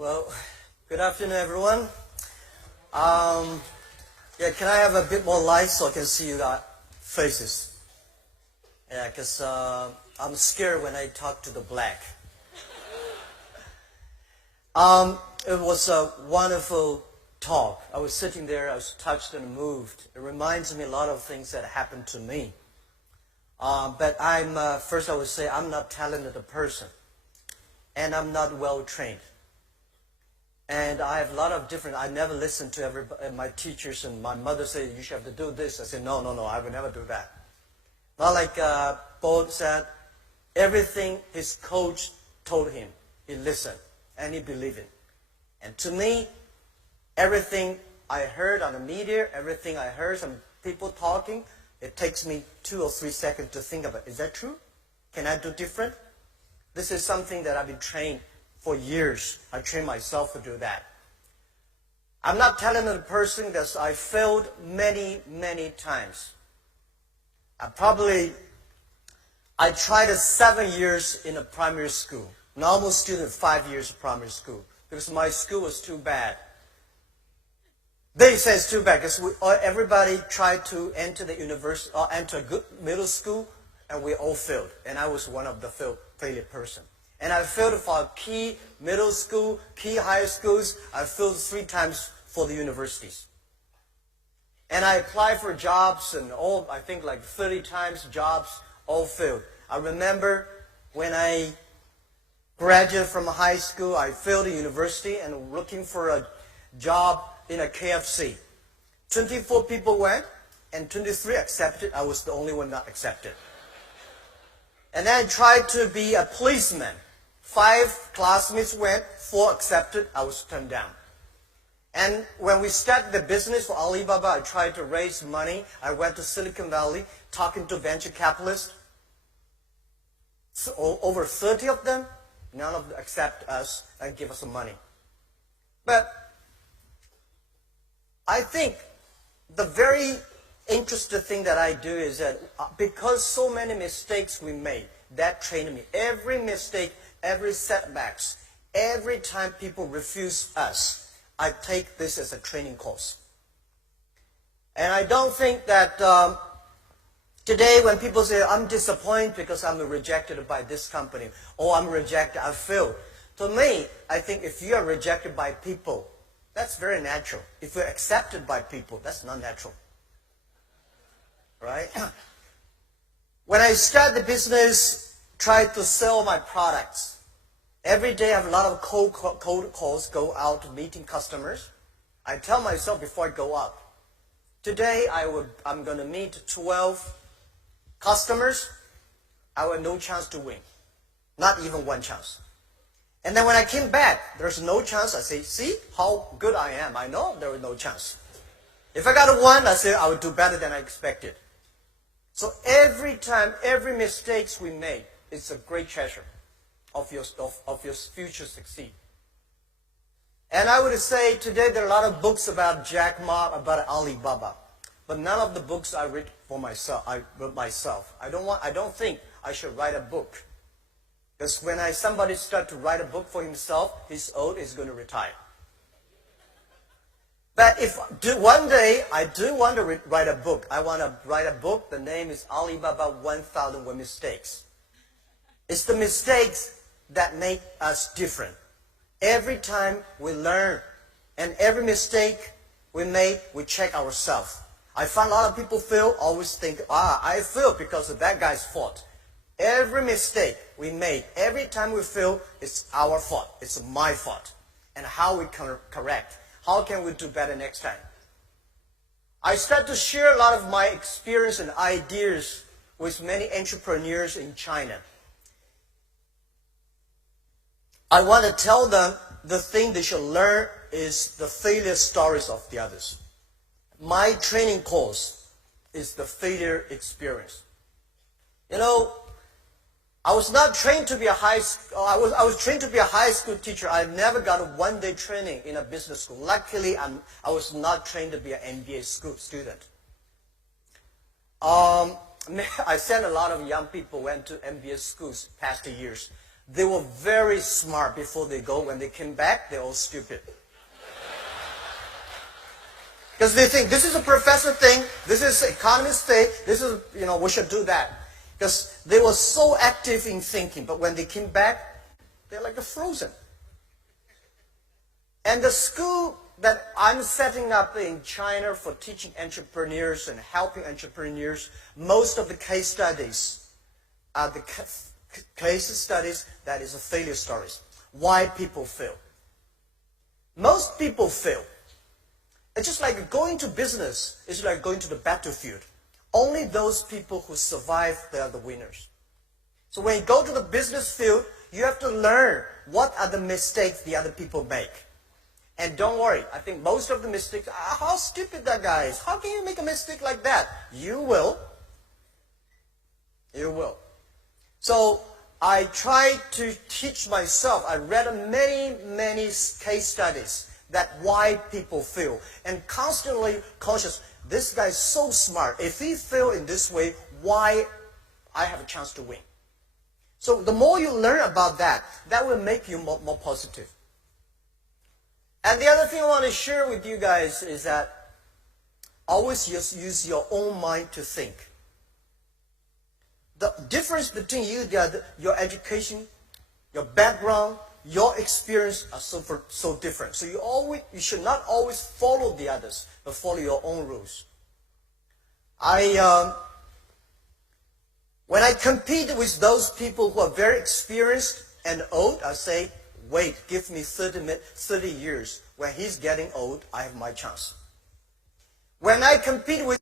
Well, good afternoon, everyone. Can I have a bit more light so I can see you guys' faces? Yeah, because I'm scared when I talk to the black. It was a wonderful talk. I was sitting there, I was touched and moved. It reminds me a lot of things that happened to me. But first I would say I'm not talented a person, and I'm not well trained. And I have a lot of different, I never listen to my teachers, and my mother said, you should have to do this. I said, no, I would never do that. Not like Bo said, everything his coach told him, he listened, and he believed it. And to me, everything I heard on the media, everything I heard some people talking, it takes me 2 or 3 seconds to think about, is that true? Can I do different? This is something that I've been trained for years. I trained myself to do that. I'm not talented person because I failed many, many times. I tried 7 years in a primary school. Normal student, 5 years of primary school. Because my school was too bad. They say it's too bad because everybody tried to enter the university or enter a good middle school, and we all failed. And I was one of the failure person. And I failed for key middle school, key high schools. I failed 3 times for the universities. And I applied for jobs and I think like 30 times jobs, all failed. I remember when I graduated from high school, I failed the university and looking for a job in a KFC. 24 people went and 23 accepted. I was the only one not accepted. And then I tried to be a policeman. 5 classmates went, 4 accepted, I was turned down. And when we started the business for Alibaba, I tried to raise money. I went to Silicon Valley, talking to venture capitalists. So over 30 of them, none of them accept us and give us some money. But I think the very interesting thing that I do is that because so many mistakes we made, that trained me. Every mistake, every setbacks, every time people refuse us, I take this as a training course. And I don't think that today when people say, I'm disappointed because I'm rejected by this company, or I'm rejected, I failed. To me, I think if you are rejected by people, that's very natural. If you're accepted by people, that's not natural. Right? When I started the business, tried to sell my products. Every day I have a lot of cold calls, go out meeting customers. I tell myself before I go out, today I'm going to meet 12 customers. I have no chance to win. Not even 1 chance. And then when I came back, there's no chance. I say, see how good I am. I know there was no chance. If I got a 1, I say I would do better than I expected. So every time, every mistakes we make, it's a great treasure of your future succeed. And I would say today there are a lot of books about Jack Ma, about Alibaba, but none of the books I read for myself. I wrote myself. I don't think I should write a book, because when somebody start to write a book for himself, he's old, he's going to retire. But if one day I do want to write a book, I want to write a book. The name is Alibaba 1001 Mistakes. It's the mistakes that make us different. Every time we learn, and every mistake we make, we check ourselves. I find a lot of people fail, always think, I failed because of that guy's fault. Every mistake we make, every time we fail, it's our fault. It's my fault. And how we can correct. How can we do better next time? I start to share a lot of my experience and ideas with many entrepreneurs in China. I want to tell them the thing they should learn is the failure stories of the others. My training course is the failure experience. You know, I was not trained to be a I was trained to be a high school teacher. I never got a 1-day training in a business school. Luckily, I was not trained to be an MBA student. I sent a lot of young people went to MBA schools past years. They were very smart before they go. When they came back, they're all stupid. Because they think this is a professor thing, this is economist thing, this is, we should do that. Because they were so active in thinking, but when they came back, they're like frozen. And the school that I'm setting up in China for teaching entrepreneurs and helping entrepreneurs, most of the case studies are the case studies that is failure stories. Why people fail. Most people fail. It's just like going to business. It's like going to the battlefield. Only those people who survive, they are the winners. So when you go to the business field, you have to learn what are the mistakes the other people make. And don't worry, I think most of the mistakes, how stupid that guy is. How can you make a mistake like that? You will. You will. So I try to teach myself. I read many case studies that why people fail. And constantly conscious, this guy is so smart. If he fail in this way, why I have a chance to win? So the more you learn about that, that will make you more positive. And the other thing I want to share with you guys is that always just use your own mind to think. The difference between you, your education, your background, your experience are so different. So you should not always follow the others, but follow your own rules. When I compete with those people who are very experienced and old, I say, wait, give me 30 years. When he's getting old, I have my chance. When I compete with